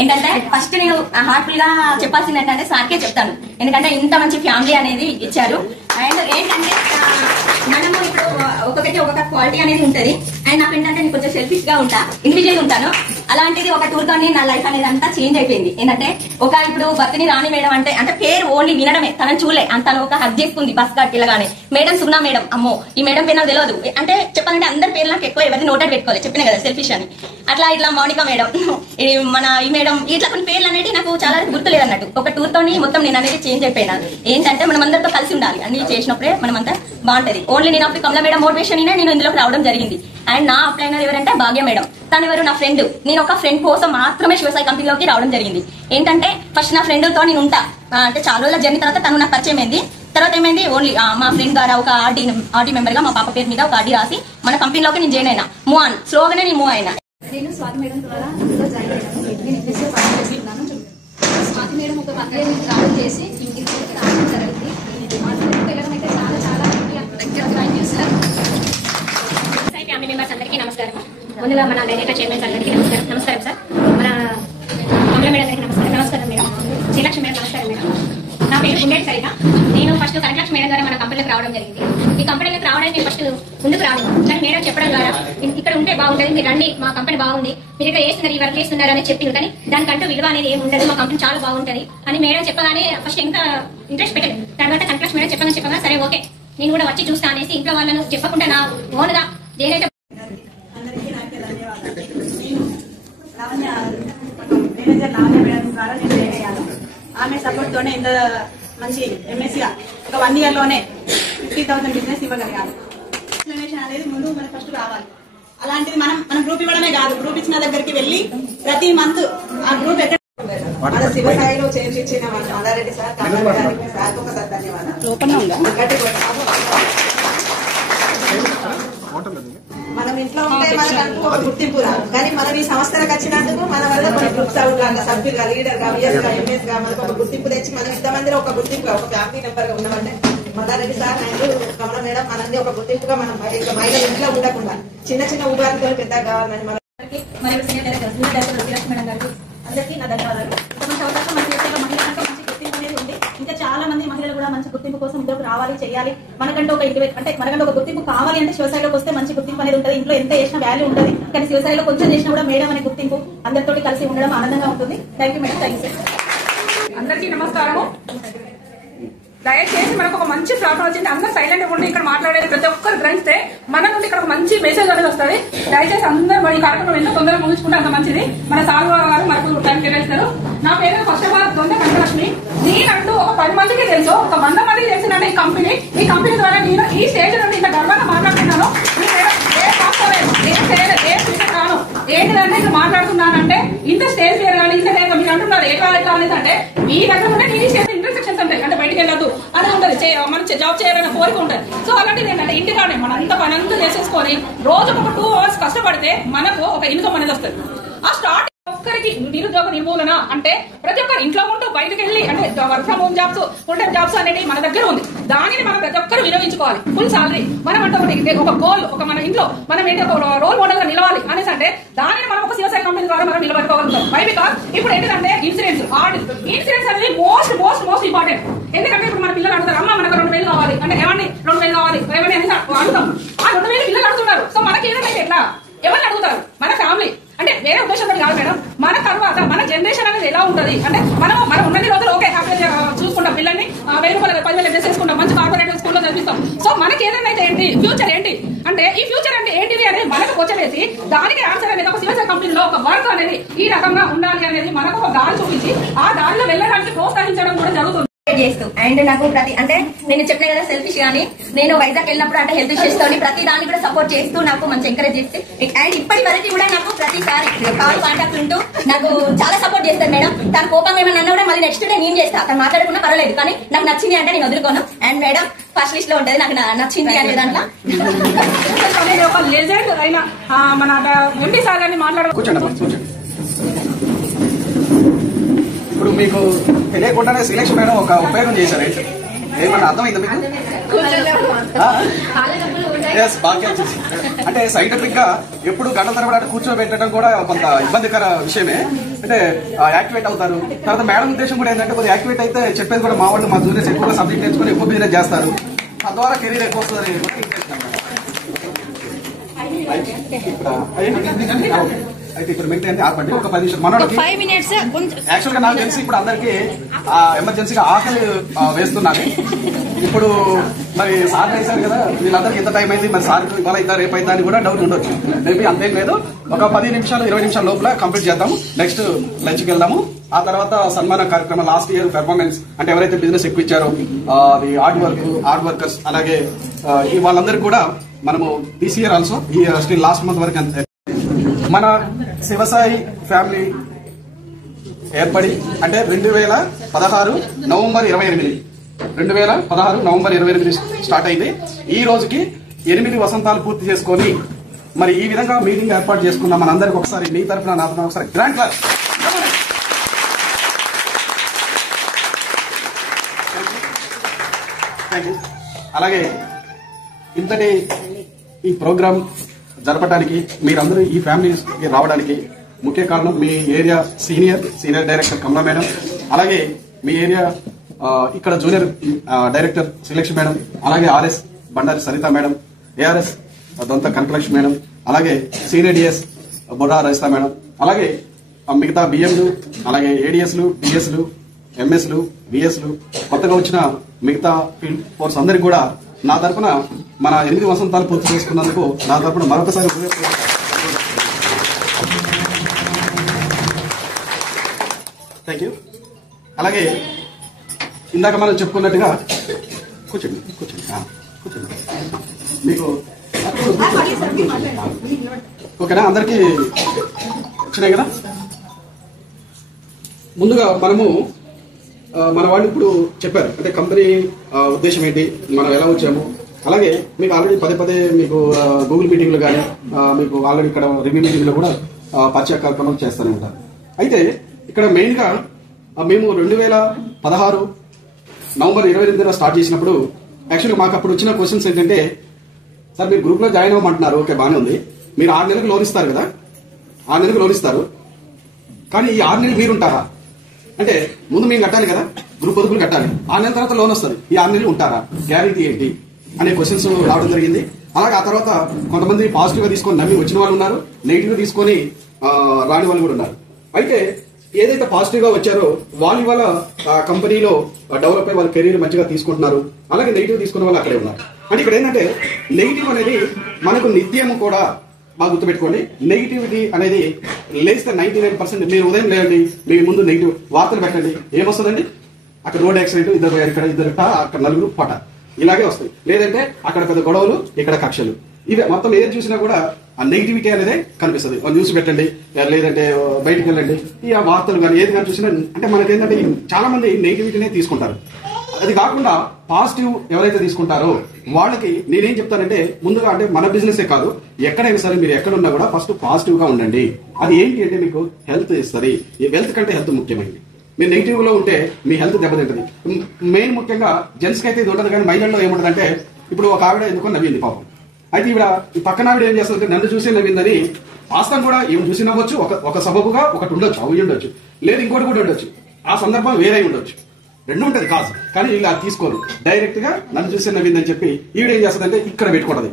ఏంటంటే ఫస్ట్ నేను హార్ట్ఫుల్ గా చెప్పాల్సింది ఏంటంటే సార్కే చెప్తాను, ఎందుకంటే ఇంత మంచి ఫ్యామిలీ అనేది ఇచ్చారు. అండ్ ఏంటంటే మనము ఇప్పుడు ఒక్కొక్కటి ఒక్కొక్క క్వాలిటీ అనేది ఉంటది. అండ్ నాకు ఏంటంటే నేను కొంచెం సెల్ఫిష్ గా ఉంటా, ఇండివిజువల్ ఉంటాను. అలాంటిది ఒక టూర్ తోని నా లైఫ్ అనేది అంతా చేంజ్ అయిపోయింది. ఏంటంటే ఒక ఇప్పుడు భక్తిని రాణి మేడం అంటే పేరు ఓన్లీ వినడమే, తనని చూలే, తను ఒక హగ్ చేసుకుంది బస్ ఘాట్ పిల్లగానే. మేడం సుగుణ మేడం, అమ్మో ఈ మేడం పేరు నాకు తెలియదు. అంటే చెప్పాలంటే అందరి పేరు నాకు ఎక్కువ ఎవరిని నోటెడ్ పెట్టుకోవాలి, చెప్పిన కదా సెల్ఫిష్ అని. అట్లా ఇట్లా మౌనిక మేడం, మన ఈ మేడం, ఇట్లా కొన్ని పేర్లు అనేది నాకు చాలా గుర్తులేదు అన్నట్టు. ఒక టూర్ తోని మొత్తం నేను అనేది చేంజ్ అయిపోయినా. ఏంటంటే మనం అందరితో కలిసి ఉండాలి, అన్ని చేసినప్పుడే మనం అంతా బాగుంటది. ఓన్లీ నేను అప్పుడు కమలా మేడం మోటివేషన్ నేను ఇందులోకి రావడం జరిగింది. అండ్ నా అప్లైనర్ ఎవరంటే భాగ్య మేడం, తను ఎవరు నా ఫ్రెండ్. నేను ఒక ఫ్రెండ్ కోసం మాత్రమే శివసాయి కంపెనీలోకి రావడం జరిగింది. ఏంటంటే ఫస్ట్ నా ఫ్రెండ్ తో నేను ఉంటా, అంటే చాలా రోజుల జర్నీ తర్వాత తను నాకు పరిచయం అయింది. తర్వాత ఏమైంది, ఓన్లీ మా ఫ్రెండ్ ద్వారా ఒక ఆర్డీ మెంబర్ గా మా పాప పేరు మీద ఒక ఆర్డీ రాసి మన కంపెనీలోకి నేను జాయిన్ అయినా. మూవ్ ఆన్ స్లోగానే నేను మూవ్ అయినా. నేను స్వాతి మేడం ద్వారా జాయిన్ అయ్యాను. నేను ఎంఎస్సీ చేస్తున్నాను. స్వాతి మేడం ఒక 1 year ట్రావెల్ చేసి రావడం జరిగింది. మా ఫ్రెండ్ వెళ్ళడం అయితే చాలా చాలా thank you sir. Family members అందరికీ నమస్కారం. ముందుగా మన డైరెక్టర్ చైర్మన్స్ అందరికీ నమస్కారం సార్. మన కమల మేడం గారికి నమస్కారం మేడం. శ్రీలక్ష్మి మేడం నమస్కారం మేడం. నా పేరు గుండెట్ సరిత. నేను ఫస్ట్ కనకలక్ష్మి మేడం ద్వారా మన కంపెనీలోకి రావడం జరిగింది. ఈ కంపెనీలోకి రావడానికి నేను ఫస్ట్ ముందుకు రాను, కానీ మేడం చెప్పడం ద్వారా ఇక్కడ ఉంటే బాగుంటుంది, మీరు రండి, మా కంపెనీ బాగుంది, మీరు ఇక్కడ చేస్తున్నారు, ఈ వర్క్ చేస్తున్నారు అని చెప్పింది. కానీ దానికంటూ విలువ అనేది ఏమి ఉండదు, మా కంపెనీ చాలా బాగుంటుంది అని మేడం చెప్పగానే ఫస్ట్ ఎంత ఇంట్రెస్ట్ పెట్టలేదు. తర్వాత కనకలక్ష్మి మేడం చెప్పగా సరే ఓకే నేను కూడా వచ్చి చూస్తా అనేసి ఇంట్లో వాళ్ళను చెప్పకుండా నా ఓన్గా ఏదైతే ఆమె సపోర్ట్ తోనే ఇంత మంచి ఎంఎస్సీగా ఒక 1 year లోనే 50,000 బిజినెస్ ఇవ్వగలిగాను. ఎక్స్ప్లెనేషన్ అనేది ముందు మనకు ఫస్ట్ రావాలి. అలాంటిది మనం గ్రూప్ ఇవ్వడమే కాదు, గ్రూప్ ఇచ్చిన దగ్గరికి వెళ్ళి ప్రతి మంత్ ఆ గ్రూప్ ఎక్కడ మన శివసాయిలో చేర్చిన మల్లారెడ్డి సార్ సార్ ఒకసారి ధన్యవాదాలు. మనం ఇంట్లో ఉంటే మనకంటూ ఒక గుర్తింపు రాదు, కానీ మనం ఈ సంస్థలకు వచ్చినందుకు మన వల్ల కొన్ని గ్రూప్స్ అవుట్ లాగా సభ్యులుగా, లీడర్ గా, విఎస్ గా, ఎంఎస్ గా మనకు ఒక గుర్తింపు తెచ్చి మనం ఇంతమందిలో ఒక గుర్తింపుగా ఒక ఫ్యామిలీ మెంబర్ గా ఉన్నామంటే Mallareddy sir and Kamala madam మనది ఒక గుర్తింపుగా మనం మహిళలు ఇంట్లో ఉండకుండా చిన్న చిన్న ఉపాధితో పెద్దగా కావాలని మన అందరికీ నా ధన్యవాదాలు. మంచి అవకాశం మంచి మహిళలకు మంచి గుర్తింపు అనేది ఉంది. ఇంకా చాలా మంది మహిళలు కూడా మంచి గుర్తింపు కోసం ఇంట్లోకి రావాలి, చేయాలి. మనకంటూ ఒక అంటే మనకంటూ ఒక గుర్తింపు కావాలి అంటే శివసాయిలోకి వస్తే మంచి గుర్తింపు అనేది ఉంటుంది. ఇంట్లో ఎంత చేసినా వాల్యూ ఉంటుంది, కానీ శివసాయిలో కొంచెం చేసినా కూడా మేడం అనే గుర్తింపు అందరితో కలిసి ఉండడం ఆనందంగా ఉంటుంది. Thank you madam. Thank you sir. అందరికీ నమస్కారము. దయచేసి మనకు ఒక మంచి ప్లాట్ఫామ్ వచ్చింది, అందరూ సైలెంట్ గా ఉండి ఇక్కడ మాట్లాడేది ప్రతి ఒక్కరు గ్రహిస్తే మన నుండి ఇక్కడ ఒక మంచి మెసేజ్ అనేది వస్తుంది. దయచేసి అందరూ ఈ కార్యక్రమం ఎంత తొందరగా ముగించుకుంటే అంత మంచిది. మన సాగు గారు మనకు టైం కేటాయిస్తారు. నా పేరు ఫస్ట్ ఆఫ్ ఆల్ దొండ కనకలక్ష్మి. నేనంటూ ఒక 10 మందికి తెలుసు, ఒక 100 మందికి తెలిసిన ఈ కంపెనీ ద్వారా నేను ఈ స్టేజ్ నుండి ఇంత గర్వంగా మాట్లాడుతున్నాను. ఏ వాస్తవం ఏం చేయలేదు, ఏ ఫిక్షన్ కాను, ఏంటిదంటే ఇక్కడ మాట్లాడుతున్నానంటే ఇంత స్టేజ్ పేరు కానీ ఇంత మీరు అంటున్నారు ఏ కాలేదంటే మీ దగ్గర ఉంటే నేను స్టేజ్ ఇంటర్సెక్షన్స్ ఉంటాయి, అంటే బయటకు వెళ్ళదు అని ఉంటుంది, మనం జాబ్ చేయాలనే కోరిక ఉంటుంది. సో అలాంటిది ఏంటంటే ఇంటికాడే మన అంత పని అంతా చేసేసుకొని రోజుకు ఒక 2 hours కష్టపడితే మనకు ఒక ఇన్కమ్ అనేది వస్తుంది. ఆ స్టార్ట్ ఒక్కరికి నిరుద్యోగ నిర్మూలన అంటే ప్రతి ఒక్కరు ఇంట్లో ఉంటూ బయటకు వెళ్ళి అంటే work from home jobs, full time jobs అనేది మన దగ్గర ఉంది. దానిని మనం ప్రతి ఒక్కరు వినియోగించుకోవాలి. ఫుల్ సాలరీ మనం అంటే ఒక గోల్, ఒక మన ఇంట్లో మనం ఏంటి ఒక రోల్ మోడల్ గా నిలవాలి అనేసి అంటే దానిని మనం ఒక శివసాయి కంపెనీ ద్వారా మనం నిలబెట్టుకోగలుగుతాం. వై బికాస్ ఇప్పుడు ఏంటంటే ఇన్సూరెన్స్ అనేది మోస్ట్ ఇంపార్టెంట్. ఎందుకంటే ఇప్పుడు మన పిల్లలు అడుగుతారు, అమ్మ మనకు 2,000 కావాలి అంటే ఏమండి 2,000 కావాలి ఏమని అనేసి అడుగుతాం. ఆ 2,000 పిల్లలు అడుగుతున్నారు. సో మనకి ఏదైతే ఎట్లా ఎవరిని అడుగుతారు? మన ఫ్యామిలీ అంటే వేరే ఉద్దేశంతో కాదు మేడం. మన తర్వాత మన జనరేషన్ అనేది ఎలా ఉంటుంది అంటే మనం ఉన్నది రోజులు ఓకే హ్యాపీగా చూసుకుంటాం, పిల్లల్ని 1,000 రూపాయలు 10,000 ఇన్వెస్ట్ చేసుకుంటాం, మంచి కార్పొరేట్ స్కూల్లో చదివిస్తాం. సో మనకి ఏదైనా ఏంటి ఫ్యూచర్ ఏంటి అంటే ఈ ఫ్యూచర్ అంటే ఏంటిది అనేది మనకు వచ్చేసి దానికి ఆన్సర్ అనేది ఒక శివసాయి కంపెనీలో ఒక వర్క్ అనేది ఈ రకంగా ఉండాలి అనేది మనకు ఒక దారి చూపించి ఆ దారిలో వెళ్ళడానికి ప్రోత్సహించడం కూడా జరుగుతుంది. చేస్తూ అండ్ నాకు ప్రతి అంటే నేను చెప్పిన కదా సెల్ఫిష్ గానీ నేను వైజాగ్ వెళ్ళినప్పుడు అంటే హెల్త్ ఇష్యూస్ తోని ప్రతి దాన్ని కూడా సపోర్ట్ చేస్తూ నాకు మంచి ఎంకరేజ్ చేస్తే అండ్ ఇప్పటి వరకు కూడా నాకు ప్రతిసారి కాల్ కాంటాక్ట్ ఉంటూ నాకు చాలా సపోర్ట్ చేస్తారు మేడం. తన కోపం ఏమన్నా అన్నా కూడా మళ్ళీ నెక్స్ట్ డే నేను చేస్తా, తను మాట్లాడకుండా పర్వాలేదు, కానీ నాకు నచ్చింది అంటే నేను వదులుకోను. అండ్ మేడం ఫస్ట్ లిస్ట్ లో ఉంటది నాకు నచ్చింది అనే దాంట్లో ఒక లెజెండ్ అయిన మన ఎంపీ సార్ గారిని మాట్లాడుకుంటున్నాను. ఇప్పుడు మీకు తెలియకుండానే శ్రీలక్ష్మి మేడం ఒక ఉపయోగం చేశారు, ఏమన్నా అర్థమైందా మీకు? బాగా అంటే సైంటిఫిక్ గా ఎప్పుడు గంటల తరబడి కూర్చోబెట్టడం కూడా కొంత ఇబ్బందికర విషయమే. అంటే యాక్టివేట్ అవుతారు. తర్వాత మేడం ఉద్దేశం కూడా ఏంటంటే కొద్దిగా యాక్టివేట్ అయితే చెప్పేది కూడా మా వాళ్ళు మా జూనియర్స్ ఎక్కువగా సబ్జెక్ట్ నేర్చుకుని ఎక్కువ బిజినెస్ చేస్తారు. తద్వారా కెరీర్ ఎక్కువ వస్తుంది. అయితే ఇక్కడ మిగతా ఆపండి ఒక 10 నిమిషాలు మనోడికి 5 మినిట్స్. యాక్చువల్ గా నాకు తెలిసి ఇప్పుడు అందరికి ఎమర్జెన్సీగా ఆకలి వేస్తున్నారు. ఇప్పుడు మరి సార్ వేశారు కదా, వీళ్ళందరికీ ఎంత టైం అయింది, మరి సార్ ఇవాళ అయితే రేపు అయితే అని కూడా డౌట్ ఉండొచ్చు. మేబీ అంతేం లేదు, ఒక 10 నిమిషాలు 20 నిమిషాల లోపల కంప్లీట్ చేద్దాము. నెక్స్ట్ లంచ్కి వెళ్దాము. ఆ తర్వాత సన్మాన కార్యక్రమం, లాస్ట్ ఇయర్ పెర్ఫార్మెన్స్ అంటే ఎవరైతే బిజినెస్ ఎక్కువ ఇచ్చారో అది హార్డ్ వర్కర్స్, అలాగే వాళ్ళందరికీ కూడా మనము దిస్ ఇయర్ ఆల్సో ఈ స్టిల్ లాస్ట్ మంత్ వరకు అంతే. మన శివసాయి ఫ్యామిలీ ఏర్పడి అంటే 2016 నవంబర్ 28 2016 నవంబర్ 28 స్టార్ట్ అయింది. ఈ రోజుకి 8 వసంతాలు పూర్తి చేసుకొని మరి ఈ విధంగా మీటింగ్ ఏర్పాటు చేసుకున్నాం. మనందరికి ఒకసారి మీ తరఫున నా తరఫున ఒకసారి గ్రాండ్ క్లాస్. Thank you. అలాగే ఇంతటి ఈ ప్రోగ్రాం జరపడానికి మీరందరూ ఈ ఫ్యామిలీకి రావడానికి ముఖ్య కారణం మీ ఏరియా సీనియర్ డైరెక్టర్ కమలా మేడం, అలాగే మీ ఏరియా ఇక్కడ జూనియర్ డైరెక్టర్ శ్రీలక్ష్మి మేడం, అలాగే RS Bandari Saritha madam, ARS Donta Kanakalakshmi madam, అలాగే సీనియర్ డిఎస్ బొడా రజిత మేడం, అలాగే మిగతా బిఎంలు, అలాగే ఏడిఎస్లు, డిఎస్లు, ఎంఎస్లు, బిఎస్లు, కొత్తగా వచ్చిన మిగతా ఫీల్డ్ ఫోర్స్ అందరికి కూడా నా తరఫున మన 8 వసంతాలు పూర్తి చేసుకున్నందుకు నా తరఫున మరొకసారి థ్యాంక్ యూ. అలాగే ఇందాక మనం చెప్పుకున్నట్టుగా కూర్చోండి మీకు ఓకేనా, అందరికీ వచ్చినాయి కదా. ముందుగా మనము మన వాళ్ళు ఇప్పుడు చెప్పారు అంటే కంపెనీ ఉద్దేశం ఏంటి, మనం ఎలా వచ్చాము. అలాగే మీకు ఆల్రెడీ పదే మీకు గూగుల్ మీటింగ్లు కానీ మీకు ఆల్రెడీ ఇక్కడ రివ్యూ మీటింగ్లో కూడా పరిచయ కార్యక్రమం చేస్తూనే ఉంటారు. అయితే ఇక్కడ మెయిన్గా మేము 2016 నవంబర్ 28 స్టార్ట్ చేసినప్పుడు యాక్చువల్గా మాకు అప్పుడు వచ్చిన క్వశ్చన్స్ ఏంటంటే, సార్ మీరు గ్రూప్లో జాయిన్ అవ్వమంటున్నారు, ఓకే బాగానే ఉంది, మీరు 6 నెలలకు లోన్ ఇస్తారు కదా, 6 నెలలకు లోన్ ఇస్తారు, కానీ ఈ 6 నెలలు మీరుంటారా అంటే ముందు మేము కట్టాలి కదా, గ్రూప్ పొదుపులు కట్టాలి, 6 నెలల తర్వాత లోన్ వస్తుంది, ఈ 6 నెలలు ఉంటారా, గ్యారెంటీ ఏంటి అనే క్వశ్చన్స్ రావడం జరిగింది. అలాగే ఆ తర్వాత కొంతమంది పాజిటివ్ గా తీసుకొని నమ్మి వచ్చిన వాళ్ళు ఉన్నారు, నెగిటివ్ గా తీసుకొని రాని వాళ్ళు కూడా ఉన్నారు. అయితే ఏదైతే పాజిటివ్ గా వచ్చారో వాళ్ళు ఇవాళ కంపెనీలో డెవలప్ అయ్యి వాళ్ళ కెరీర్ మంచిగా తీసుకుంటున్నారు. అలాగే నెగిటివ్ తీసుకున్న వాళ్ళు అక్కడే ఉన్నారు. అంటే ఇక్కడ ఏంటంటే నెగిటివ్ అనేది మనకు నిత్యం కూడా బాగా గుర్తుపెట్టుకోండి, నెగిటివిటీ అనేది లేస్తే 99%. మీరు ఉదయం లేదండి, మీ ముందు నెగిటివ్ వార్తలు పెట్టండి, ఏమొస్తుందండి, అక్కడ రోడ్ యాక్సిడెంట్, ఇద్దరు ఇక్కడ ఇద్దరు అక్కడ నలుగురు పట, ఇలాగే వస్తాయి. లేదంటే అక్కడ పెద్ద గొడవలు, ఇక్కడ కక్షలు, ఇవి మొత్తం ఏది చూసినా కూడా ఆ నెగిటివిటీ అనేది కనిపిస్తుంది. న్యూస్ పెట్టండి, లేదంటే బయటకు వెళ్ళండి, ఈ వార్తలు కానీ ఏది కానీ చూసినా అంటే మనకేంటంటే చాలా మంది నెగిటివిటీనే తీసుకుంటారు. అది కాకుండా పాజిటివ్ ఎవరైతే తీసుకుంటారో వాళ్ళకి నేనేం చెప్తానంటే, ముందుగా అంటే మన బిజినెస్ కాదు, ఎక్కడైనా సరే మీరు ఎక్కడున్నా కూడా ఫస్ట్ పాజిటివ్ గా ఉండండి. అది ఏంటి అంటే మీకు హెల్త్ ఇస్తుంది. ఈ వెల్త్ కంటే హెల్త్ ముఖ్యమైనది. మీరు నెగిటివ్ లో ఉంటే మీ హెల్త్ దెబ్బతింటుంది. మెయిన్ ముఖ్యంగా జెంట్స్ కి అయితే ఇది ఉండదు, కానీ మహిళల్లో ఏముంటదంటే, ఇప్పుడు ఒక ఆవిడ ఎందుకో నవ్వింది పాపం, అయితే ఈవిడ ఈ పక్కన ఆవిడ ఏం చేస్తుంది, నన్ను చూసి నవ్విందని వాస్తవం కూడా ఏం చూసి నవ్వచ్చు, ఒక సబబుగా ఒకటి ఉండొచ్చు, అవి ఉండొచ్చు, లేదు ఇంకోటి కూడా ఉండొచ్చు, ఆ సందర్భం వేరే ఉండొచ్చు, రెండు ఉంటది కాదు. కానీ ఇలా తీసుకోరు, డైరెక్ట్ గా నన్ను చూసి నవ్విందని చెప్పి ఈవిడ ఏం చేస్తుందంటే ఇక్కడ పెట్టుకుంటది,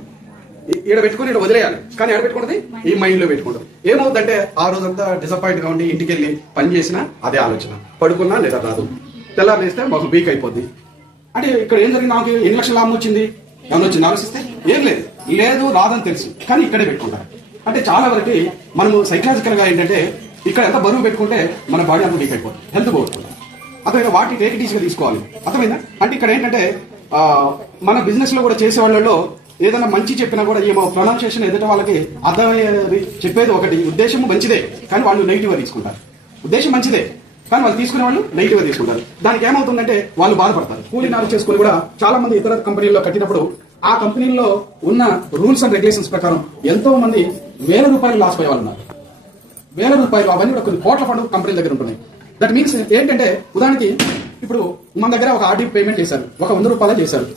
ఈడ పెట్టుకుని ఇక్కడ వదిలేయాలి, కానీ ఎక్కడ పెట్టుకుంటది, ఈ మైండ్ లో పెట్టుకుంటది. ఏమవుతుందంటే ఆ రోజంతా డిసప్పాయింట్ గా ఉండి ఇంటికి వెళ్ళి పని చేసినా అదే ఆలోచన, పడుకున్నా నిద్ర రాదు, తెల్లారు వేస్తే మాకు వీక్ అయిపోద్ది. అంటే ఇక్కడ ఏం జరిగింది, నాకు 8 లక్షల లాభం వచ్చింది, ఏమన్నా వచ్చింది ఆలోచిస్తే ఏం లేదు రాదని తెలుసు, కానీ ఇక్కడే పెట్టుకుంటారు. అంటే చాలా వరకు మనము సైకలాజికల్ గా ఏంటంటే ఇక్కడ ఎంత బరువు పెట్టుకుంటే మన బాడీ అంత వీక్ అయిపోతుంది, హెల్త్ పోగొట్టుకుంటాం. అర్థమైనా, వాటి టేక్ ఇట్ ఈజీగా తీసుకోవాలి. అర్థమైందా. అంటే ఇక్కడ ఏంటంటే మన బిజినెస్ లో కూడా చేసే వాళ్ళలో ఏదైనా మంచి చెప్పినా కూడా ఏమో ప్రొనౌన్సియేషన్ ఎదుట వాళ్ళకి అర్థమయ్యేది చెప్పేది ఒకటి, ఉద్దేశం మంచిదే కానీ వాళ్ళు నెగిటివ్ గా తీసుకుంటారు. ఉద్దేశం మంచిదే కానీ వాళ్ళు తీసుకునే వాళ్ళు నెగిటివ్ గా తీసుకుంటారు. దానికి ఏమవుతుందంటే వాళ్ళు బాధపడతారు. కూలీ నాలు చేసుకుని కూడా చాలా మంది ఇతర కంపెనీల్లో కట్టినప్పుడు ఆ కంపెనీల్లో ఉన్న రూల్స్ అండ్ రెగ్యులేషన్స్ ప్రకారం ఎంతో మంది ₹1,000 లాస్ పోయే వాళ్ళు ఉన్నారు. ₹1,000 అవన్నీ కూడా కొన్ని కోట్ల ఫండ్ కంపెనీల దగ్గర ఉంటున్నాయి. దట్ మీన్స్ ఏంటంటే, ఉదాహరణకి ఇప్పుడు మన దగ్గర ఒక ఆర్డీ పేమెంట్ చేశారు, ఒక ₹100 చేశారు,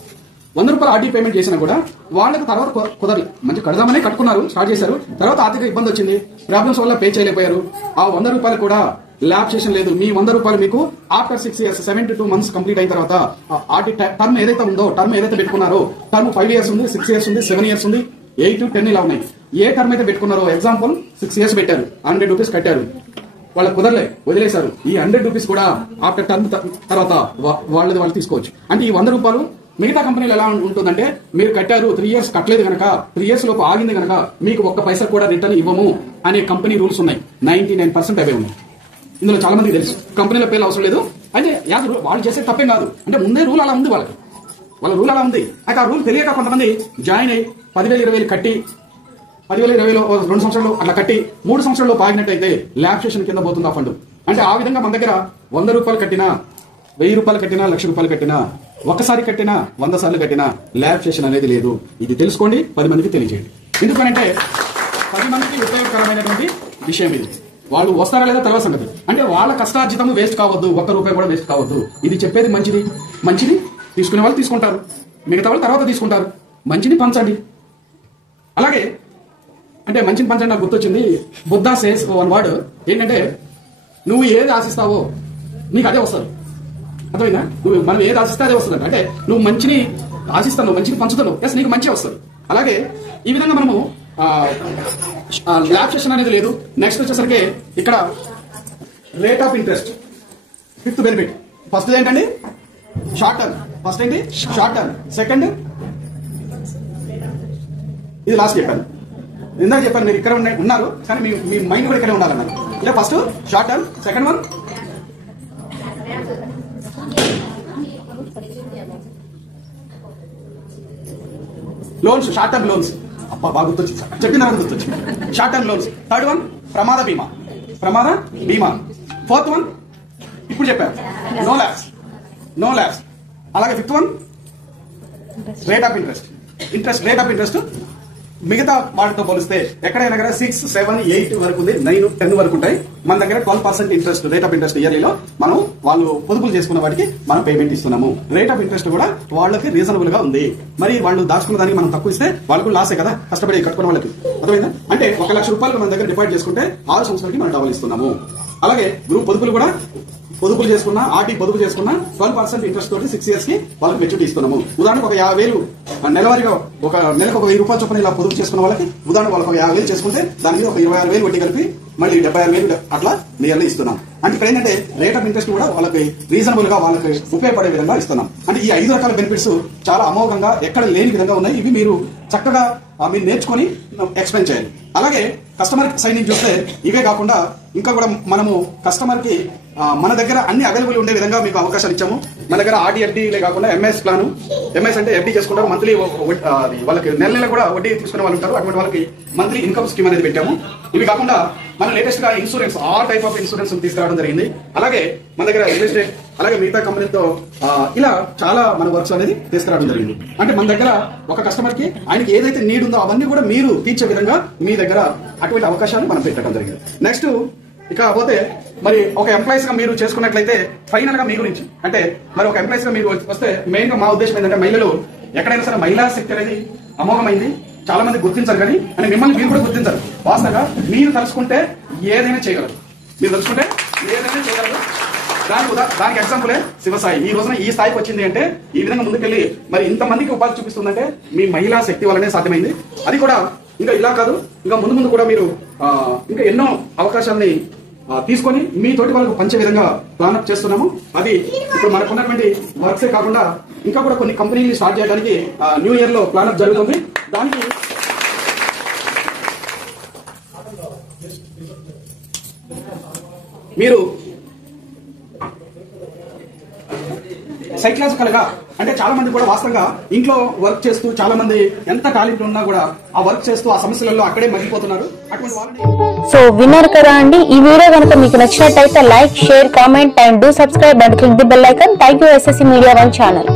100 రూపాయలు ఆర్డీ పేమెంట్ చేసినా కూడా వాళ్ళకి తర్వాత కుదరలేదు. మంచి కడదామనే కట్టుకున్నారు, స్టార్ట్ చేశారు. తర్వాత ఆర్థిక ఇబ్బంది వచ్చింది, ప్రాబ్లమ్స్ వల్ల పే చేయలేకపోయారు. ఆ 100 రూపాయలు కూడా ల్యాబ్ సెషన్ లేదు. మీ 100 రూపాయలు మీకు ఆఫ్టర్ 6 years 72 months కంప్లీట్ అయిన తర్వాత ఆర్డీ టర్మ్ ఏదైతే ఉందో, టర్మ్ ఏదైతే పెట్టుకున్నారో, టర్మ్ 5 years ఉంది, 6 years ఉంది, 7 years ఉంది, 8, 10 ఇలా ఉన్నాయి. ఏ టర్మ్ అయితే పెట్టుకున్నారో, ఎగ్జాంపుల్ 6 years పెట్టారు, 100 రూపీస్ కట్టారు, వాళ్ళకి కుదరలే, వదిలేశారు. ఈ 100 రూపీస్ కూడా ఆఫ్టర్ టర్మ్ తర్వాత వాళ్ళది వాళ్ళు తీసుకోవచ్చు. అంటే ఈ 100 రూపాయలు మిగతా కంపెనీలు ఎలా ఉంటుందంటే, మీరు కట్టారు 3 years కట్టలేదు కనుక, 3 years లోపు ఆగింది కనుక మీకు 1 పైసా కూడా రిటర్న్ ఇవ్వము అనే కంపెనీ రూల్స్ ఉన్నాయి. 99% అవే ఉన్నాయి. ఇందులో చాలా మందికి తెలుసు, కంపెనీల పేర్లు అవసరం లేదు. అయితే వాళ్ళు చేసే తప్పేం కాదు, అంటే ముందే రూల్ అలా ఉంది, వాళ్ళ రూల్ అలా ఉంది. అయితే ఆ రూల్ తెలియక కొంతమంది జాయిన్ అయ్యి 10,000 20,000 కట్టి 10,000 20,000 2 సంవత్సరాలు అట్లా కట్టి 3 సంవత్సరాల్లో ఆగినట్టయితే ల్యాబ్ సెషన్ కింద పోతుంది ఆ ఫండ్. అంటే ఆ విధంగా మన దగ్గర 100 రూపాయలు కట్టినా, 1000 రూపాయలు కట్టినా, 1,00,000 రూపాయలు కట్టినా, ఒకసారి కట్టినా, 100 సార్లు కట్టినా ల్యాబ్ సెషన్ అనేది లేదు. ఇది తెలుసుకోండి, 10 మందికి తెలియజేయండి. ఎందుకంటే 10 మందికి ఉపయోగకరమైనటువంటి విషయం ఇది. వాళ్ళు వస్తారా లేదా తర్వాత సంగతి. అంటే వాళ్ళ కష్టార్జితం వేస్ట్ కావద్దు, 1 రూపాయి కూడా వేస్ట్ కావద్దు. ఇది చెప్పేది మంచిది తీసుకునే వాళ్ళు తీసుకుంటారు, మిగతా వాళ్ళు తర్వాత తీసుకుంటారు. మంచిని పంచండి. అలాగే అంటే మంచిని పంచండి నాకు గుర్తొచ్చింది. బుద్ధ సేస్ 1 వర్డ్ ఏంటంటే, నువ్వు ఏది ఆశిస్తావో నీకు అదే వస్తుంది. అర్థమైందా? మనం ఏది ఆశిస్తే అదే వస్తుంది. అంటే నువ్వు మంచిని ఆశిస్తాను, మంచిని పంచుతాను, ఎస్ నీకు మంచి వస్తుంది. అలాగే ఈ విధంగా మనము ల్యాబ్ సెషన్ అనేది లేదు. నెక్స్ట్ వచ్చేసరికి ఇక్కడ rate of interest 5th benefit. First ఏంటండి షార్ట్ టర్మ్. ఫస్ట్ ఏంటి షార్ట్ టర్మ్, సెకండ్ ఇది లాస్ట్ చెప్పాను, ఇందాక చెప్పాను. మీరు ఇక్కడ ఉన్నారు కానీ మీ మైండ్ కూడా ఇక్కడే ఉండాలన్నారు. ఇలా first short term, second one loans, short term loans. అబ్బా బాగా గుర్తొచ్చింది, చెప్పిన గుర్తొచ్చింది. Short term loans. Third one ప్రమాద బీమా. 4th వన్ ఇప్పుడు చెప్పారు, నో ల్యాబ్స్. అలాగే 5th one rate of interest. మిగతా వాటితో పోలిస్తే ఎక్కడైనా కదా 6, 7, 8 వరకు ఉంది, 9, 10 వరకు ఉంటాయి. మన దగ్గర 12% ఇంట్రెస్ట్, రేట్ ఆఫ్ ఇంట్రెస్ట్ ఇయర్లీలో మనం వాళ్ళు పొదుపులు చేసుకున్న వాటికి మనం పేమెంట్ ఇస్తున్నాము. రేట్ ఆఫ్ ఇంట్రెస్ట్ కూడా వాళ్ళకి రీజనబుల్ గా ఉంది. మరి వాళ్ళు దాచుకున్న దానికి మనం తక్కువ ఇస్తే వాళ్ళకు లాసే కదా, కష్టపడి కట్టుకున్న వాళ్ళకి. అర్థమైందా? అంటే 1,00,000 రూపాయలు మన దగ్గర డిపాజిట్ చేసుకుంటే 6 సంవత్సరాలకి మనం డబుల్ ఇస్తున్నాము. అలాగే గ్రూప్ పొదుపులు కూడా పొదుపులు చేసుకున్నా, ఆర్టీ పొదుపు చేసుకున్నా 12% ఇంట్రెస్ట్ తోటి 6 years కి వాళ్ళకి మెచ్యూరిటీ ఇస్తున్నాము. ఉదాహరణకు ఒక 50,000 నెలవారీగా ఒక నెలకు ఒక 1,000 రూపాయలు చొప్పున ఇలా పొదుపు చేసుకున్న వాళ్ళకి, ఉదాహరణ వాళ్ళకి ఒక 50,000 చేసుకుంటే దాని మీద ఒక 26,000 వడ్డీ కలిపి మళ్ళీ 76,000 అట్లా నియర్లీ ఇస్తున్నాం. అంటే ఇక్కడ ఏంటంటే రేట్ ఆఫ్ ఇంట్రెస్ట్ కూడా వాళ్ళకి రీజనబుల్ గా వాళ్ళకి ఉపయోగపడే విధంగా ఇస్తున్నాం. అంటే ఈ 5 రకాల బెనిఫిట్స్ చాలా అమోఘంగా ఎక్కడ లేని విధంగా ఉన్నాయి. ఇవి మీరు చక్కగా మీరు నేర్చుకొని ఎక్స్ప్లెయిన్ చేయాలి. అలాగే కస్టమర్ సైడ్ నుంచి చూస్తే ఇవే కాకుండా ఇంకా కూడా మనము కస్టమర్ కి మన దగ్గర అన్ని అవైలబుల్ ఉండే విధంగా మీకు అవకాశాలు ఇచ్చాము. మన దగ్గర RD/FD కాకుండా MS ప్లాన్. MS అంటే FD చేసుకుంటారు, మంత్లీ వాళ్ళకి నెల కూడా వడ్డీ తీసుకునే వాళ్ళు ఉంటారు. అటువంటి వాళ్ళకి మంత్లీ ఇన్కమ్ స్కీమ్ అనేది పెట్టాము. ఇవి కాకుండా మన లేటెస్ట్ గా insurance, all type of insurance తీసుకురావడం జరిగింది. అలాగే మన దగ్గర రియల్ ఎస్టేట్, అలాగే మిగతా కంపెనీలతో ఇలా చాలా మన వర్క్స్ అనేది తీసుకురావడం జరిగింది. అంటే మన దగ్గర ఒక కస్టమర్ కి ఆయనకి ఏదైతే నీడ్ ఉందో అవన్నీ కూడా మీరు తీర్చే విధంగా మీ దగ్గర అటువంటి అవకాశాలు మనం పెట్టడం జరిగింది. నెక్స్ట్ ఇక పోతే మరి ఒక ఎంప్లాయీస్ గా మీరు చేసుకున్నట్లయితే ఫైనల్ గా మీ గురించి అంటే మరి ఒక ఎంప్లాయీస్ గా మీరు వస్తే మెయిన్ గా మా ఉద్దేశం ఏంటంటే, మహిళలు ఎక్కడైనా సరే మహిళా శక్తి అనేది అమోఘమైంది. చాలా మంది గుర్తించారు కానీ అంటే మిమ్మల్ని మీరు కూడా గుర్తించారు. వాస్తవంగా మీరు తలుచుకుంటే ఏదైనా చేయగలరు. దానికి ఎగ్జాంపులే శివసాయి. ఈ రోజున ఈ స్థాయికి వచ్చింది అంటే ఈ విధంగా ముందుకెళ్లి మరి ఇంతమందికి ఉపాధి చూపిస్తుందంటే మీ మహిళా శక్తి వల్లనే సాధ్యమైంది. అది కూడా ఇంకా ఇలా కాదు, ఇంకా ముందు కూడా మీరు ఇంకా ఎన్నో అవకాశాలని తీసుకొని మీ తోటి వాళ్ళకు పంచే విధంగా ప్లాన్అప్ చేస్తున్నాము. అది ఇప్పుడు మనకు ఉన్నటువంటి వర్క్సే కాకుండా ఇంకా కూడా కొన్ని కంపెనీలు స్టార్ట్ చేయడానికి న్యూ ఇయర్ లో ప్లాన్అప్ జరుగుతుంది. దానికి మీరు సైకలాజికల్ గా అంటే చాలా మంది కూడా వాస్తవంగా ఇంట్లో వర్క్ చేస్తూ చాలా మంది ఎంత టాలెంట్ ఉన్నా కూడా ఆ వర్క్ చేస్తూ ఆ సమస్యలలో అక్కడే మగ్గిపోతున్నారు. అటువంటి వాళ్ళని సో విన్నారు కదా అండి. ఈ వీడియో కనుక మీకు నచ్చినట్టయితే like, share, comment and do subscribe and click the bell icon. Thank you SSC Media One channel.